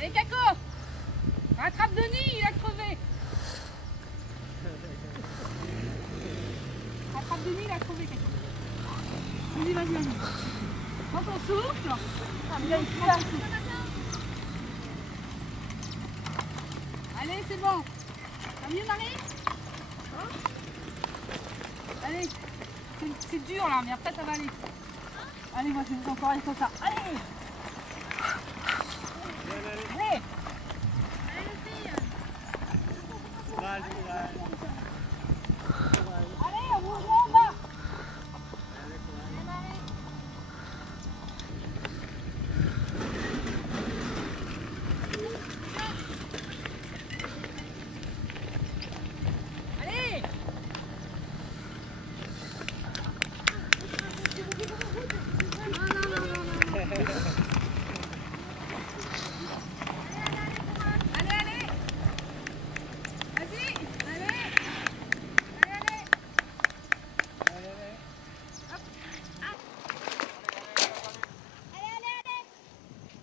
Allez, Caco! Rattrape Denis, il a crevé! Rattrape Denis, il a crevé, Caco. Vas-y, vas-y, vas-y. Prends ton souffle. Prends ton souffle. Allez, c'est bon. Ça va mieux, Marie? Allez, c'est dur là, mais après ça va aller. Allez, moi je vais vous encourager comme ça. Allez! Allez! Allez, on vous rejoint en bas! Allez!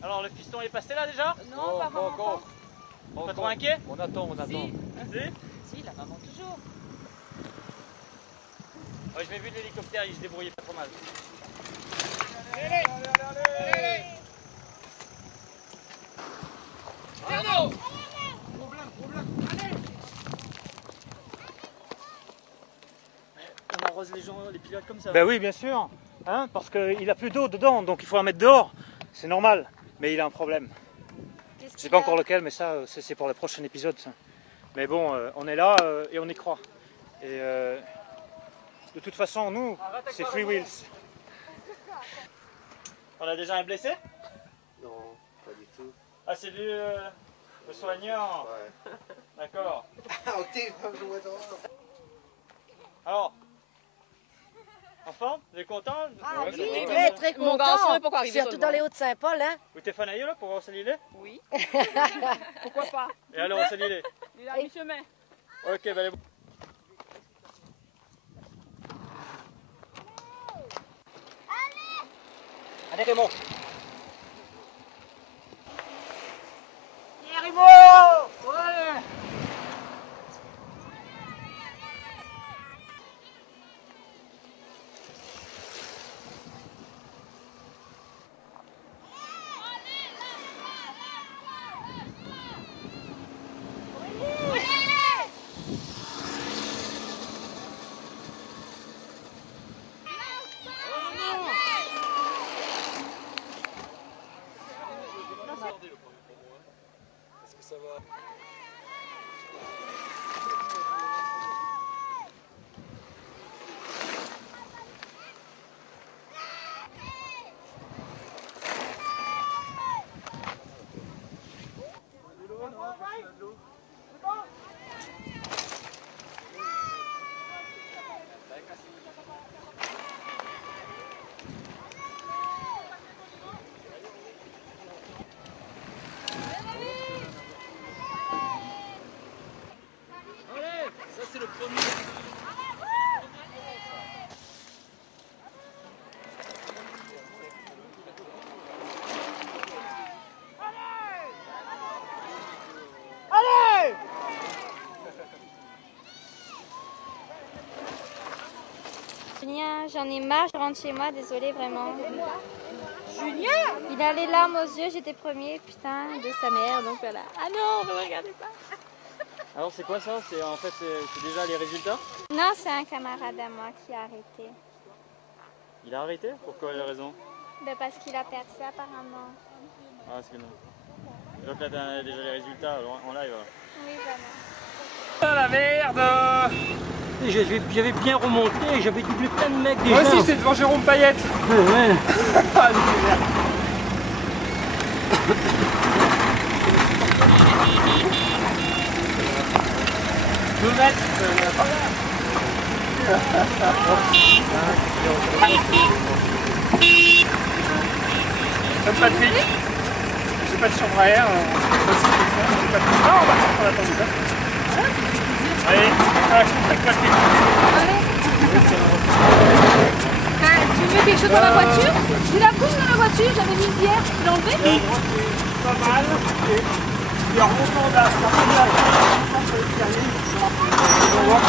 Alors le fiston est passé là déjà? Non, pas encore. Pas trop inquiet? On attend. Si, la maman toujours. Ouais, je m'ai vu de l'hélicoptère, il se débrouillait pas trop mal. Allez. Arnaud! Problème. Allez. On arrose les gens, les pilotes comme ça. Ben oui, bien sûr, hein, parce qu'il a plus d'eau dedans, donc il faut la mettre dehors. C'est normal, mais il a un problème. Je sais pas encore lequel, mais ça, c'est pour le prochain épisode. Ça. Mais bon, on est là et on y croit. Et de toute façon, nous, c'est Free Wheels. On a déjà un blessé? Non, pas du tout. Ah, c'est lui le soignant? Ouais. D'accord. Ok, pas jouer dehors. Alors, en forme? Vous êtes content? Ah Ouais, oui, c'est bon. très très Mon garçon content. est pas encore arrivé Surtout dans les Hauts-de-Saint-Paul, hein. Vous êtes fan à là pour voir où il est? Oui. Pourquoi pas? Et alors, où il est? Il est à mi-chemin. Ok, bah allez. Allez Raymond. Julien, j'en ai marre, je rentre chez moi, désolée vraiment. Julien! Il a les larmes aux yeux, j'étais premier, putain, de sa mère, donc voilà. Ah non, ne regardez pas. Alors, c'est quoi ça? C'est en fait, c'est déjà les résultats? Non, c'est un camarade à moi qui a arrêté. Il a arrêté? Pour quelle raison? Ben parce qu'il a percé apparemment. Ah, c'est que non. Donc là, t'as déjà les résultats en live. Alors. Oui, voilà. Ah la merde! J'avais bien remonté, j'avais doublé plein de mecs déjà. Moi aussi j'étais devant Jérôme Payette. Ouais. Ah, merde. Comme Patrick, j'ai pas de chambre à air. J'ai pas de... Ah, on va attendre ça. Allez, avec Patrick. Tu veux quelque chose dans la voiture? Tu la pousses dans la voiture, j'avais mis une bière, tu l'as enlevée? pas mal. Et en remontant là, on peut y aller. On va voir.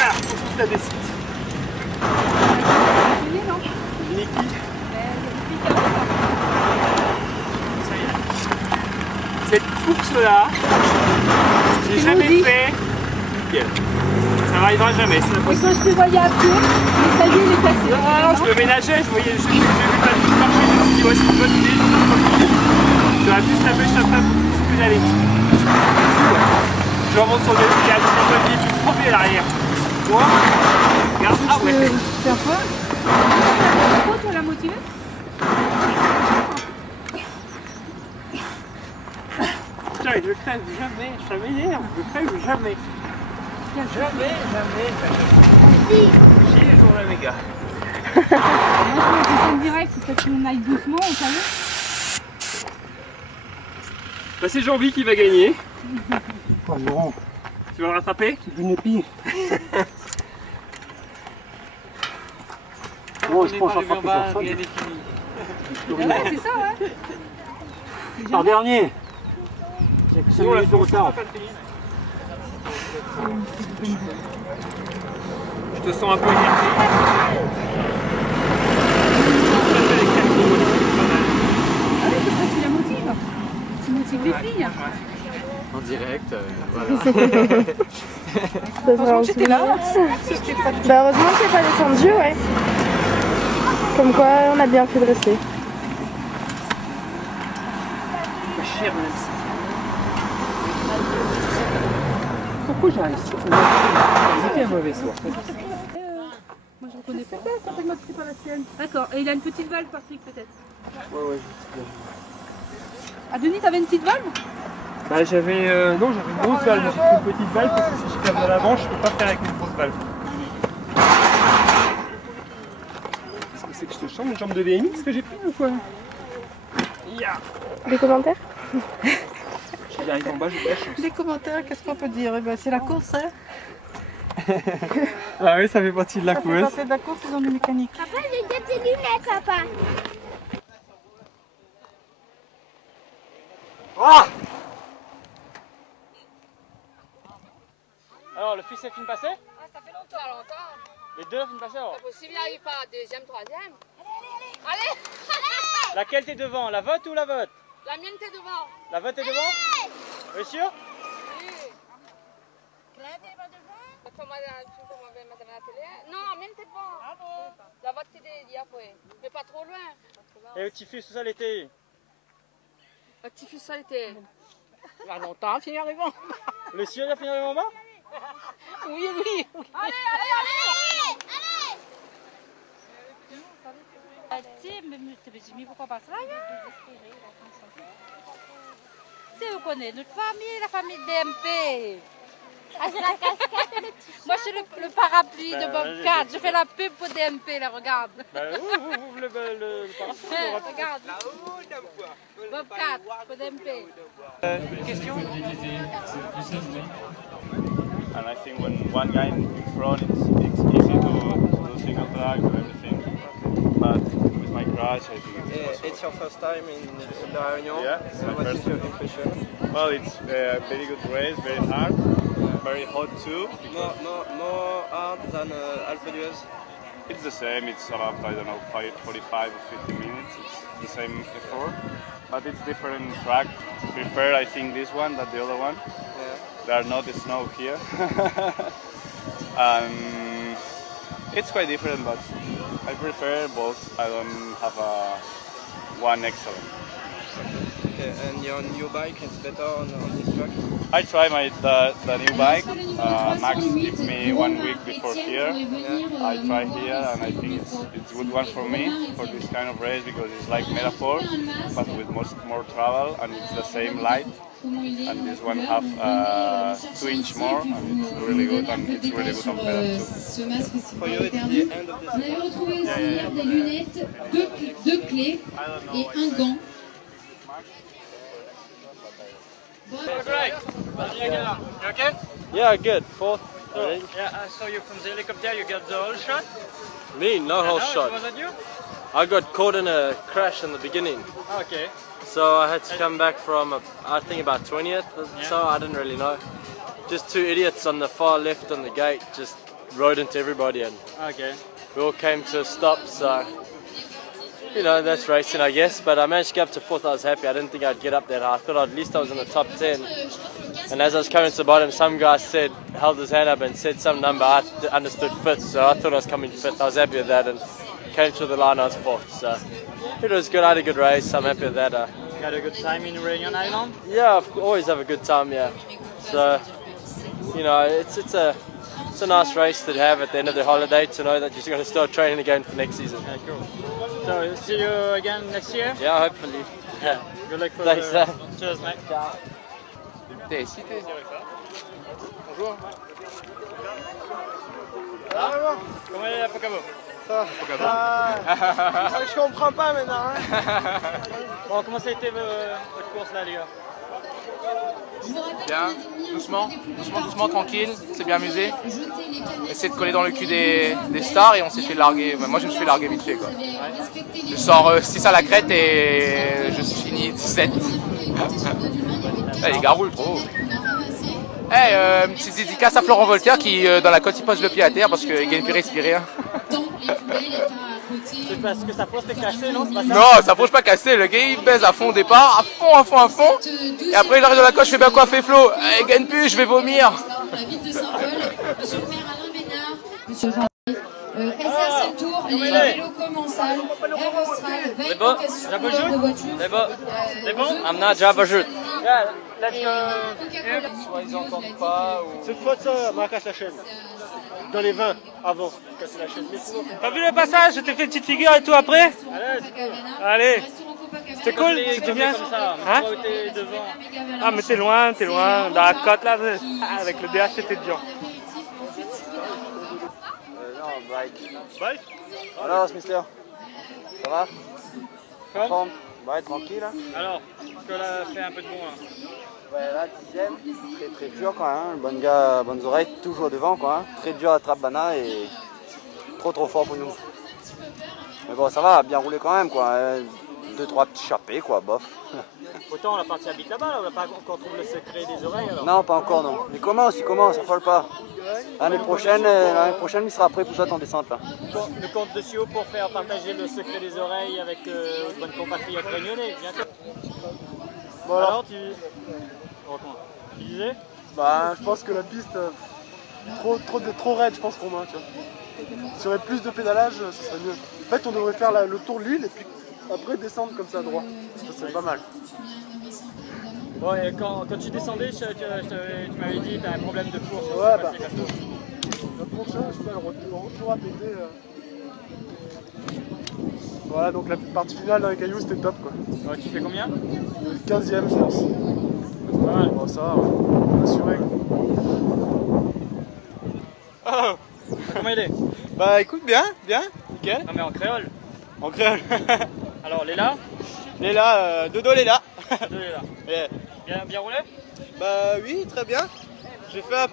Là, on trouve la décide. Niki. Ça y est. Cette course-là, j'ai jamais fait. Nickel. Ça n'arrivera jamais, c'est Et impossible. quand je te voyais à pied, mais ça y est, il est passé. Non, je me ménageais, j'ai vu pas de marcher, je me suis dit, ouais, c'est une bonne idée. J'aurais pu se taper, je tape pas beaucoup plus d'aller. Je remonte sur le vélo, il y a une bonne idée, tu te prends à l'arrière. Moi, regarde, ah ouais. Faire quoi? Tu vas la motiver? Putain, je crève jamais, ça m'énerve, je crève jamais. Jamais. Chier les jours là, les gars. Moi, je descends direct, c'est parce qu'on aille doucement, on savait. Bah, c'est Jean-Bi qui va gagner. Oh non, Tu vas le rattraper? une épine. Bon, je pense que ça fera plusieurs fois. Ouais, c'est ça, ouais. Par dernier. C'est que 5 minutes de retard. Je te sens un peu énervé. Ah oui, c'est ça, tu la motives. Tu motives les filles. En direct, voilà. Heureusement que j'étais là. Bah heureusement que t'es pas descendu, ouais. Comme quoi, on a bien fait de rester. Pourquoi j'arrive? C'était un mauvais soir. Moi, je reconnais pas. Certainement que c'est pas la sienne. D'accord. Et il a une petite valve, Patrick, peut-être? Ouais. Ah, Denis, t'avais une petite valve? Bah, j'avais non, j'avais une grosse valve. J'ai pris une petite valve parce que si je tape à l'avant, je peux pas faire avec une grosse valve. Qu'est-ce que c'est que je te chante une jambe de BMX que j'ai pris ou quoi? Yeah. Des commentaires? J'arrive en bas, j'ai de la chance. Les commentaires, qu'est-ce qu'on peut dire? Eh ben, c'est la course, hein. Ah oui, ça fait partie de la Ça fait course. partie de la course, ils ont des mécaniques. Papa, j'ai déjà tes lunettes, papa. Alors, le fils est fini passé? Ah, ça fait longtemps. Les deux fini passé alors? Pas possible, il n'arrive pas à deuxième, troisième. Allez, Laquelle t'es devant? La vote ou la vote? la mienne t'es devant. La vote est devant? Oui, sûr? Oui. Comme on avait maintenant à la télé. Non, la mienne t'es devant. La vote t'es dit après. Mais pas trop loin. Et le petit fils, tout ça l'été? Le petit fils, ça l'était. Il y a longtemps, fini arrivant. Le sûr, il a fini avec maman? Oui, oui. Mais pourquoi pas ça? C'est vous connaissez notre famille, la famille DMP. Ah, c'est la casquette et le t-shirt. Moi, je suis le parapluie de Bah, Bobcat. Je fais la pub pour DMP, là, regarde. Bah, ouvre le parapluie. Regarde. Bobcat pour DMP. Une question? And I think when one guy in front, it's easy to do single track and everything. But with my crash, I think it's impossible. It's your first time in La Réunion. Yeah, it's my What is first your impression? Well, it's a very good race, very hard, very hot too. More hard than Alpe d'Huez? It's the same, it's around, I don't know, 45 or 50 minutes. It's the same effort, but it's different track. Prefer, I think, this one than the other one. Yeah. There are not the snow here. It's quite different, but I prefer both. I don't have one excellent. Okay, and your new bike is better on this track? I try the new bike. Max gave me 1 week before here. I try here, and I think it's a good one for me for this kind of race because it's like Metaphor, but with more travel, and it's the same light. And this one have 2 inches more, and it's really good, and it's really good on pedal too. For you, it's the end of the On avait season. retrouvé aussi des lunettes, deux clés et un gant. You okay? Yeah, good. Fourth. Yeah, I saw you from the helicopter. You got the whole shot. Me, no whole shot. Was that you? I got caught in a crash in the beginning. Okay. So I had to come back from, I think about 20th, so I didn't really know. Just two idiots on the far left on the gate just rode into everybody and we all came to a stop, so you know, that's racing I guess, but I managed to get up to 4th. I was happy. I didn't think I'd get up that high. I thought at least I was in the top 10. And as I was coming to the bottom, some guy held his hand up and said some number. I understood 5th, so I thought I was coming 5th. I was happy with that and came to the line, I was 4th. So it was good. I had a good race. I'm happy with that. You had a good time in Reunion Island? Yeah, I always have a good time, yeah. So, you know, it's a nice race to have at the end of the holiday to know that you're going to start training again for next season. Yeah, cool. So, see you again next year? Yeah, hopefully. Yeah. Good luck for Thanks, the... Cheers, mate. Ciao. Bonjour. Comment est la Pocabo? Je comprends pas maintenant. Hein. Bon, comment ça a été votre course là, les gars? Bien, doucement, tranquille, c'est bien amusé. Essayer de coller dans le cul des stars et on s'est fait larguer. Moi je me suis fait larguer vite fait quoi. Je sors 6 à la crête et je finis 17. Les gars roulent trop. Petite dédicace à Florent Voltaire qui dans la côte il pose le pied à terre parce qu'il gagne plus respirer. C'est parce que sa poche est cassée, non? Pas ça? Non, sa poche pas cassée, le gars il baise à fond au départ, à fond. Et après il arrive dans la coche, je fais bien coiffé Flo. Il gagne plus, je vais vomir. SRC Tour, les vélos commensals, Air Austral, 20 locations de voitures. I'm not Jabajut. Yeah, let's go. Soit ils entendent pas ou... Cette fois, ça m'a cassé la chaîne. Dans les 20 avant, casser la chaîne. T'as vu le passage? Je t'ai fait une petite figure et tout après? Allez. C'était cool, c'était bien. Hein? Ah mais t'es loin, dans la côte là, avec le DH c'était dur. Non, bike. Alors, Mister, ça va? Comme? Ouais, tranquille. Hein. Alors, tu as fait un peu de bon hein. Ouais, là, 10e, très dur quand même. Hein. Bon gars, bonnes oreilles, toujours devant quoi. Hein. Très dur à Trap-Bana et trop fort pour nous. Mais bon, ça va, bien roulé quand même quoi. 2-3 petits chapeaux quoi, bof. Autant la partie habite là-bas, on n'a pas encore trouvé le secret des oreilles alors? Non, pas encore non. Mais il commence, ça folle pas. L'année prochaine, il sera prêt pour ça en descente là. Le compte de Sio pour faire partager le secret des oreilles avec votre bonne compatriote réunionnais, bientôt. Bon alors tu disais? Bah je pense que la piste trop raide je pense pour moi tu vois. S'il y aurait plus de pédalage, ce serait mieux. En fait on devrait faire le tour de l'île et puis après descendre comme ça à droite. Ça serait pas mal. Bon et quand tu descendais, tu m'avais dit que tu as un problème de course. Ouais bah. Le prochain, je sais pas, le retour à péter. Voilà donc la partie finale dans les cailloux c'était top quoi. Ouais, tu fais combien? 15e je pense. C'est pas mal. Bon ça va, ouais. Assuré. Oh. Comment il est? Bah écoute bien, nickel. Non mais en créole. En créole. Alors Léla? Léla, Dodo Léla. Dodo Léla. Yeah. Bien roulé? Bah oui, très bien. J'ai fait un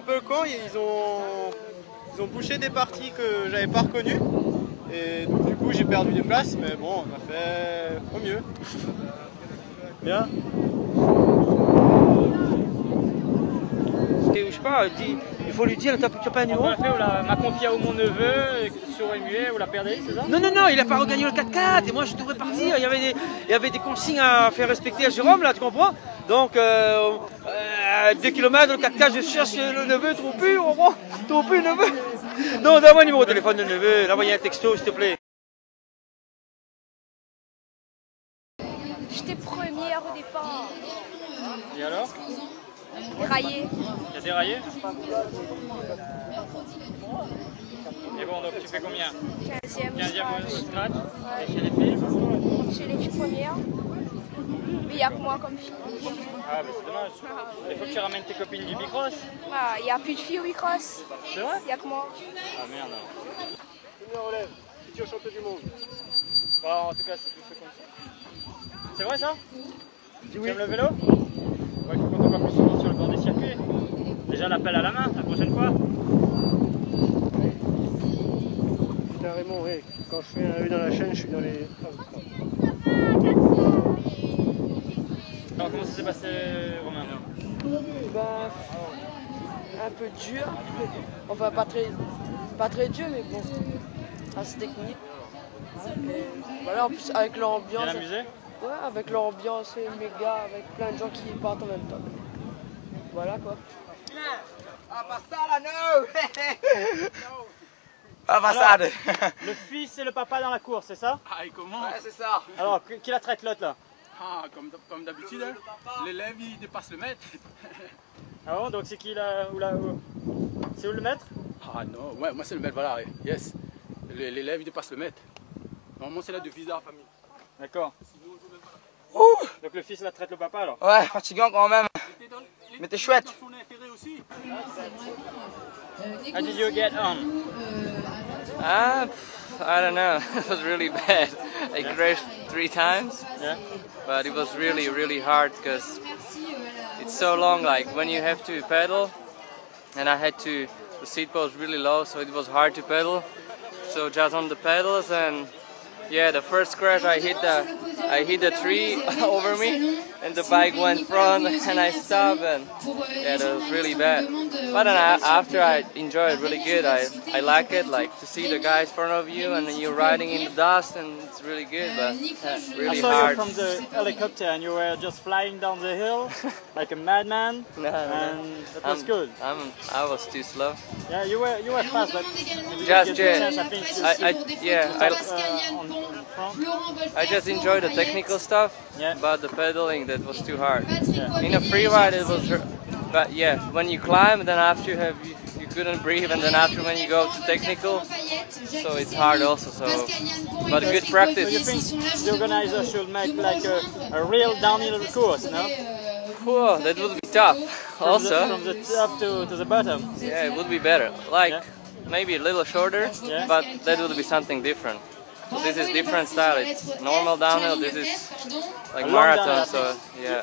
peu le con, ils ont bouché des parties que j'avais pas reconnues. Et donc du coup j'ai perdu des places, mais bon, on a fait au mieux. Bien. Je sais pas, il faut lui dire, tu n'as pas un numéro? On l'a fait, on m'a confié à mon neveu, sur Emuet, on l'a perdu, c'est ça? Non, il n'a pas regagné le 4x4 et moi je devrais partir. Il y avait des consignes à faire respecter à Jérôme, là, tu comprends? Donc, 2 km, le 4x4, je cherche le neveu, trouve plus le neveu. Non, donne-moi le numéro de téléphone de neveu, envoyez un texto, s'il te plaît. J'étais première au départ. Et alors? Déraillé. Il a déraillé? Et bon, donc tu fais combien? 15e au strat. Et chez les filles? Chez les filles premières. Mais il n'y a que moi comme fille. Ah, mais c'est dommage. Il faut que tu ramènes tes copines du bicross. Il n'y a plus de filles au bicross. C'est vrai? Il n'y a que moi. Ah merde. Premier relève, futur champion du monde. Bon, en tout cas, c'est tout ce qu'on sait. C'est vrai ça? Tu aimes le vélo? Ouais, il faut qu'on te voit plus souvent sur le bord des circuits. Déjà l'appel à la main, la prochaine fois. carrément, oui. Quand je fais un U dans la chaîne, je suis dans les... Alors comment ça s'est passé, Romain? Bah, un peu dur, enfin pas très dur, mais bon, assez technique. Et voilà, en plus avec l'ambiance. Bien amusé? Ouais, avec l'ambiance méga, avec plein de gens qui partent en même temps. Voilà quoi. Alors, le fils et le papa dans la course, c'est ça? Ah, et comment? Ouais, c'est ça. Alors, qui la traite l'autre là? Ah, comme d'habitude, hein. L'élève il dépasse le maître. Ah bon, donc c'est qui là? C'est où le maître? Ah non, ouais, moi c'est le maître, voilà, yes. L'élève il dépasse le maître. Normalement c'est la devise de la famille. D'accord. Donc le fils la traite le papa alors? Ouais, fatigant quand même. Mais t'es chouette. How did you get on? I don't know. It was really bad. I crashed 3 times. Yeah. But it was really, really hard because it's so long. Like when you have to pedal, and the seat was really low, so it was hard to pedal. So just on the pedals, and yeah, the first crash I hit the tree over me, and the bike went front, and I stopped, and yeah, that was really bad. But then after I enjoyed it really good. I like it, like to see the guys in front of you, and then you're riding in the dust, and it's really good, but really I saw hard. you from the helicopter, and you were just flying down the hill like a madman, and that was good. I was too slow. Yeah, you were fast, but you didn't Just get the chance, I think, I just enjoyed the technical stuff, but the pedaling, that was too hard. In a free ride it was, but yeah, when you climb, then after you couldn't breathe, and then after when you go to technical, so it's hard also. So, but good practice. So you think the organizer should make like a real downhill course, no? Whoa, that would be tough. From the top to the bottom. Yeah, it would be better. Like maybe a little shorter, but that would be something different. This is different style. It's normal downhill. This is like marathon. So yeah.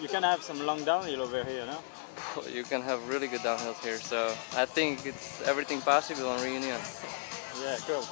You can have some long downhill over here, no? You can have really good downhills here. So I think it's everything possible on Reunion. Yeah, cool.